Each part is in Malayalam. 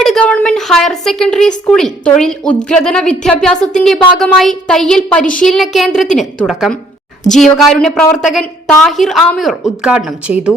പാണ്ടിക്കാട് ഗവൺമെന്റ് ഹയർ സെക്കൻഡറി സ്കൂളിൽ തൊഴിൽ ഉദ്ഗ്രഥന വിദ്യാഭ്യാസത്തിന്റെ ഭാഗമായി തയ്യൽ പരിശീലന കേന്ദ്രത്തിന് തുടക്കം. ജീവകാരുണ്യ പ്രവർത്തകൻ താഹിർ ആമിയൂർ ഉദ്ഘാടനം ചെയ്തു.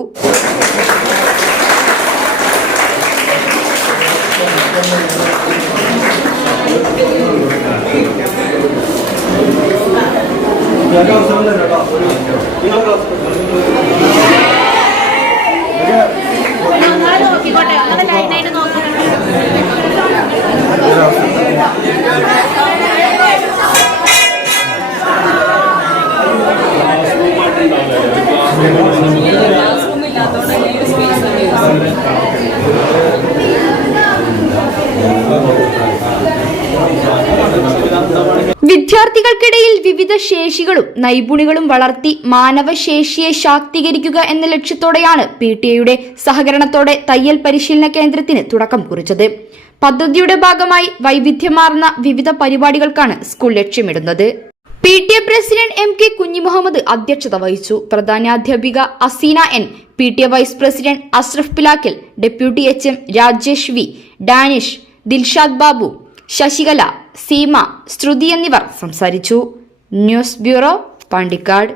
വിദ്യാർത്ഥികൾക്കിടയിൽ വിവിധ ശേഷികളും നൈപുണികളും വളർത്തി മാനവശേഷിയെ ശാക്തീകരിക്കുക എന്ന ലക്ഷ്യത്തോടെയാണ് പി ടി എയുടെ സഹകരണത്തോടെ തയ്യൽ പരിശീലന കേന്ദ്രത്തിന് തുടക്കം കുറിച്ചത്. പദ്ധതിയുടെ ഭാഗമായി വൈവിധ്യമാർന്ന വിവിധ പരിപാടികൾക്കാണ് സ്കൂൾ ലക്ഷ്യമിടുന്നത്. P T A president M K Kunhimuhammad അധ്യക്ഷത വഹിച്ചു. പ്രധാനാധ്യാപിക Aseena N P T A vice president Ashraf Pilakkal deputy H M Rajesh V Danish Dilshad Babu Sasikala Seema Shruti എന്നിവർ സംസാരിച്ചു. News bureau Pandikkad.